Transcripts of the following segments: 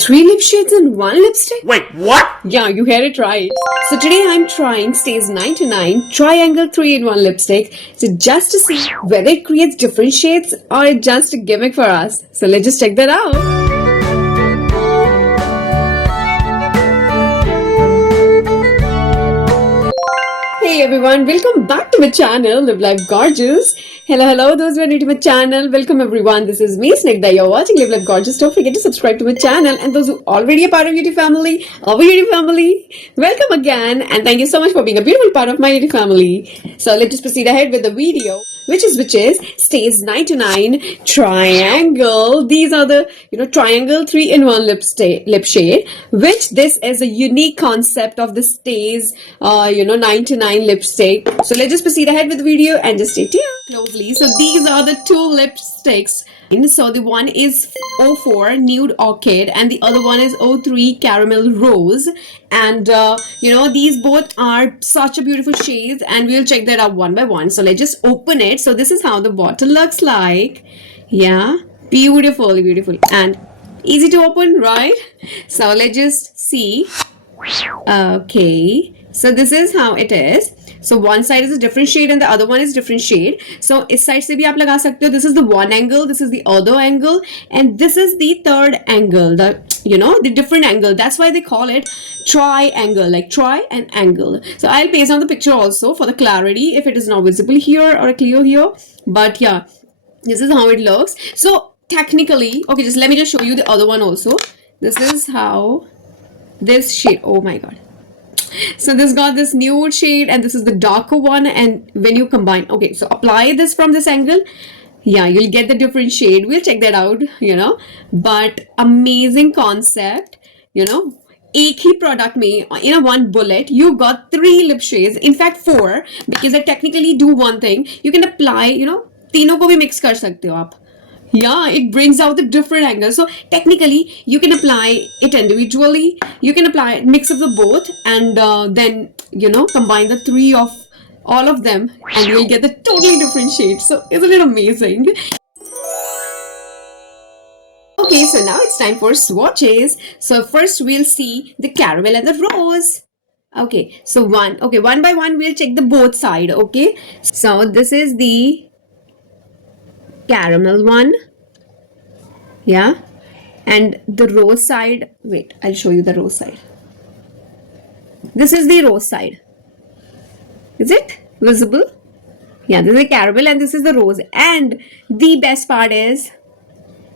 Three lip shades in one lipstick? Wait, what? Yeah, you heard it right. So today I'm trying Stays 99 Triangle 3-in-1 lipstick. So just to see whether it creates different shades or it's just a gimmick for us. So let's just check that out. Hey everyone, welcome back to my channel, Live Life Gorgeous. Hello, those who are new to my channel. Welcome everyone, this is me, Snigdha. You're watching Live Life Gorgeous. Don't forget to subscribe to my channel. And those who already are part of YouTube family, our YouTube family, welcome again. And thank you so much for being a beautiful part of my YouTube family. So let's just proceed ahead with the video, which is Stays 99 Triangle. These are the, Triangle 3-in-1 lip shade, which this is a unique concept of the Stays, 99 lipstick. So let's just proceed ahead with the video and just stay tuned closely. So these are the two lipsticks. So the one is 04 Nude Orchid and the other one is 03 Caramel Rose. And these both are such a beautiful shades, and we'll check that out one by one. So let's just open it. So this is how the bottle looks like. Yeah, beautiful and easy to open, right? So let's just see. Okay, so this is how it is. So one side is a different shade and the other one is different shade. So इस side से भी आप लगा सकते हो. This is the one angle, this is the other angle, and this is the third angle. The different angle. That's why they call it triangle, like try and angle. So I'll paste on the picture also for the clarity if it is not visible here or clear here. But yeah, this is how it looks. So technically, okay, just let me just show you the other one also. This is how this shade. Oh my god. So this got this nude shade and this is the darker one, and when you combine, okay, so apply this from this angle, yeah, you'll get the different shade. We'll check that out, but amazing concept, एक ही product में in a one bullet you got 3 lip shades, in fact 4, because I technically do one thing. You can apply, तीनों को भी mix कर सकते हो आप. Yeah, it brings out the different angles. So technically, you can apply it individually. You can apply mix of the both, and then combine the 3 of all of them, and you'll get the totally different shades. So isn't it amazing? Okay, so now it's time for swatches. So first we'll see the caramel and the rose. Okay, so one by one we'll check the both side. Okay, so this is the caramel one, yeah, and the rose side. Wait, I'll show you the rose side. This is the rose side. Is it visible? Yeah, this is the caramel and this is the rose. And the best part is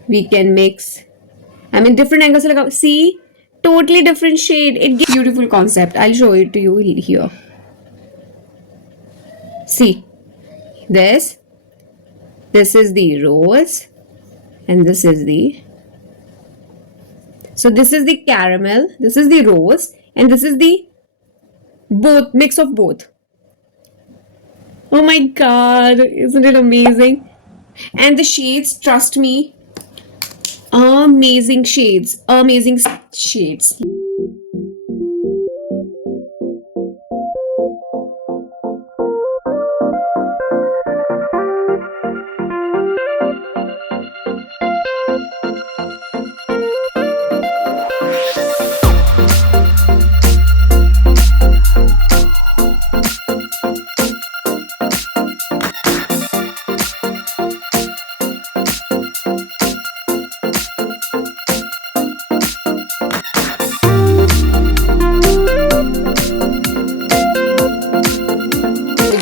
we can mix. I mean, different angles. See, totally different shade. It gives beautiful concept. I'll show it to you here. See, this is the rose and this is the, so this is the caramel, this is the rose, and this is the both, mix of both. Oh my god, isn't it amazing? And the shades, trust me, amazing shades.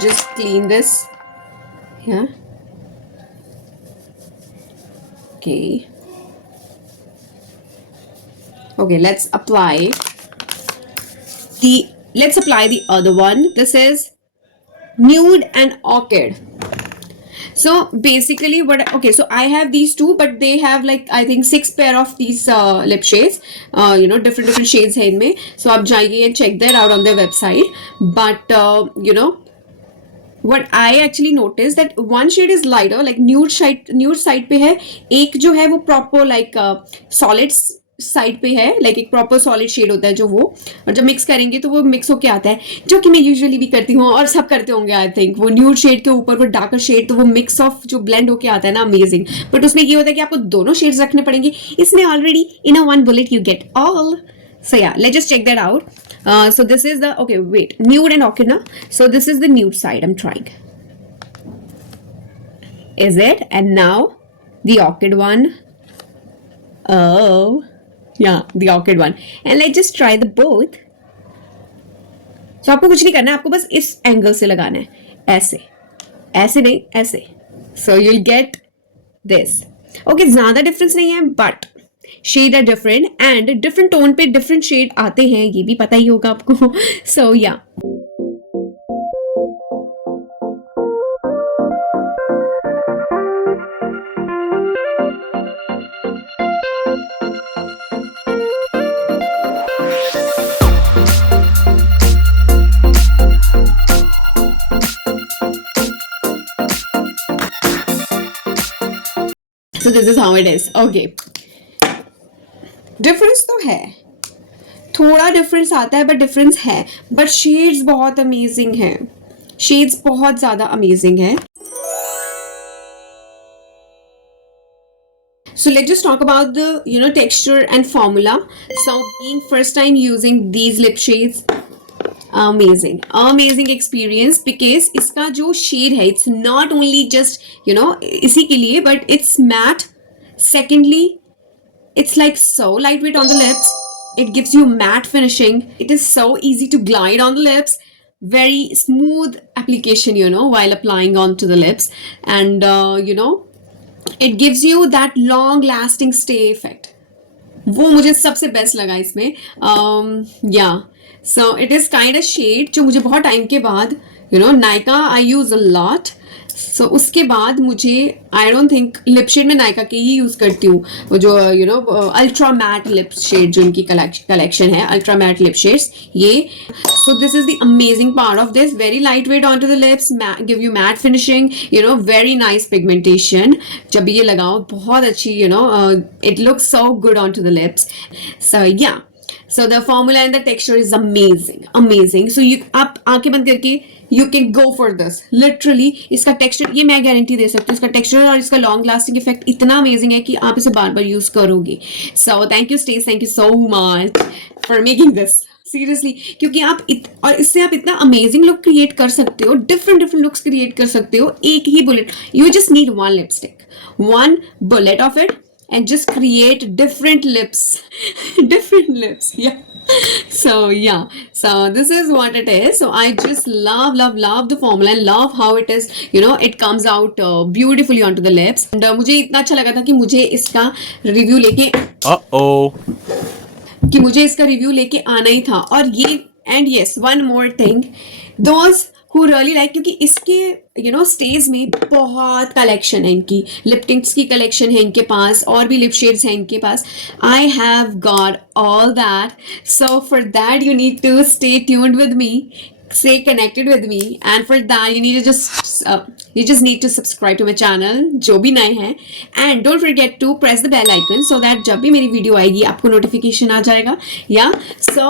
Just clean this. Yeah. Okay, let's apply the other one. This is nude and orchid. So basically so I have these two, but they have like I think 6 pair of these lip shades, different shades hai inme. So aap jaiye and check that out on their website. But what I actually noticed that one shade is lighter, like nude side पे है, एक जो है वो proper like solid side पे है, like एक proper solid shade होता है जो वो, और जब मिक्स करेंगे तो वो मिक्स होके आता है, जो कि मैं यूजुअली भी करती हूँ और सब करते होंगे आई थिंक। वो न्यूड शेड के ऊपर वो डार्कर शेड, तो वो मिक्स ऑफ जो ब्लेंड होके आता है ना, अमेजिंग। बट उसमें ये होता है कि आपको दोनों शेड्स रखने पड़ेंगे, इसमें already in a one bullet you get all. So yeah, let's just check that out. So this is the, okay, wait, nude and orchid na. So this is the nude side I'm trying. Is it? And now the orchid one. Oh, yeah, the orchid one. And let's just try the both. So आपको कुछ नहीं करना है, आपको बस इस angle से लगाना है, ऐसे, ऐसे नहीं, ऐसे. So you'll get this. Okay, ज्यादा डिफरेंस नहीं है, but shade are different and different tone पे डिफरेंट शेड आते हैं, ये भी पता ही होगा आपको. सो yeah so this is how it is. Okay, difference तो है, थोड़ा डिफरेंस आता है, बट डिफरेंस है, बट शेड्स बहुत अमेजिंग है, शेड्स बहुत ज्यादा अमेजिंग है. So let's just talk about the texture and formula. So being first time using these lip shades, amazing experience, because इसका जो शेड है, it's not only just इसी के लिए, but it's matte. Secondly, it's like so lightweight on the lips. It gives you matte finishing. It is so easy to glide on the lips. Very smooth application, while applying onto the lips. And, it gives you that long lasting stay effect. वो मुझे सबसे best लगा इसमें. So it is kind of shade जो मुझे बहुत time के बाद, Nykaa I use a lot. So उसके बाद मुझे I don't think lip shade में नायका के ही यूज करती हूँ, वो जो अल्ट्रा मैट लिप शेड जो इनकी कलेक्शन है, अल्ट्रा मैट लिप शेड्स ये. So this is the amazing part of this, very light weight on to the lips, give you matte finishing, very nice pigmentation. जब ये लगाओ बहुत अच्छी, it looks so good on to the lips. So yeah, so the formula and the texture is amazing. So आप आंखें बंद करके you can go for this. Literally इसका texture, ये मैं गारंटी दे सकती हूँ, इसका texture और इसका long lasting effect इतना amazing है कि आप इसे बार बार यूज करोगे. So thank you Stace, thank you so much for making this. Seriously, क्योंकि आप और इससे आप इतना अमेजिंग लुक क्रिएट कर सकते हो, डिफरेंट लुक्स क्रिएट कर सकते हो एक ही bullet. You just need one lipstick, one bullet of it, and just create different lips. Yeah. So this is what it is. So I just love the formula and love how it is, it comes out beautifully onto the lips. And मुझे इतना अच्छा लगा था कि मुझे इसका review लेके आना ही था. और ये, and yes, one more thing, those who really like, क्योंकि इसके स्टेज में बहुत कलेक्शन है इनकी, लिप टिंट्स की कलेक्शन है इनके पास, और भी लिप शेड्स हैं इनके पास. I have got all that. So for that you need to stay tuned with me, stay connected with me, and for that you just need to subscribe to my channel जो भी नए हैं, and don't forget to press the bell icon so that जब भी मेरी video आएगी आपको notification आ जाएगा. So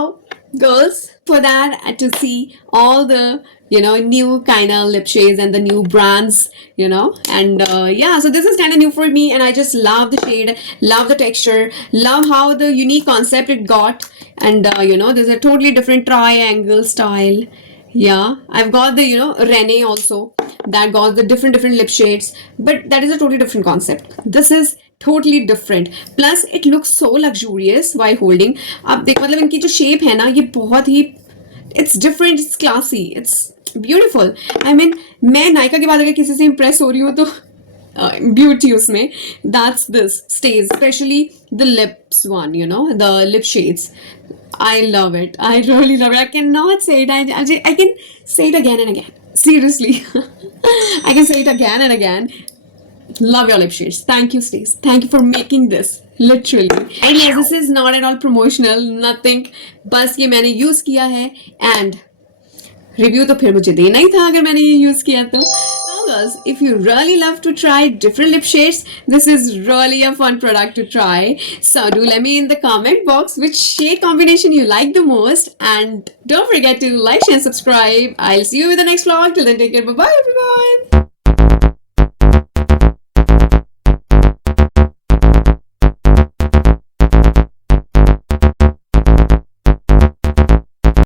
girls, for that, to see all the new kind of lip shades and the new brands, and so this is kind of new for me, and I just love the shade, love the texture, love how the unique concept it got. And there's a totally different triangle style. Yeah, I've got the Rene also, that got the different lip shades, but that is a totally different concept. This is totally different, plus it looks so luxurious while holding. आप देख, मतलब इनकी जो shape है ना, ये बहुत ही, it's different, it's classy, it's beautiful. I mean, मैं नायका के बाद अगर किसी से impress हो रही हूँ तो beauty उसमें, that's this Stays, especially the lips one, the lip shades. I love it. I really love it. I cannot say it. I can say it again and again. Seriously. I can say it again and again. Love your lip shades. Thank you, Stace. Thank you for making this. Literally. And yes, this is not at all promotional. Nothing. बस ये मैंने use किया है, and review तो फिर मुझे देना ही था अगर मैंने ये यूज किया तो. girls, if you really love to try different lip shades, this is really a fun product to try. So do let me in the comment box which shade combination you like the most, and don't forget to like, share, and subscribe. I'll see you with the next vlog. Till then, take care. Bye bye, everyone.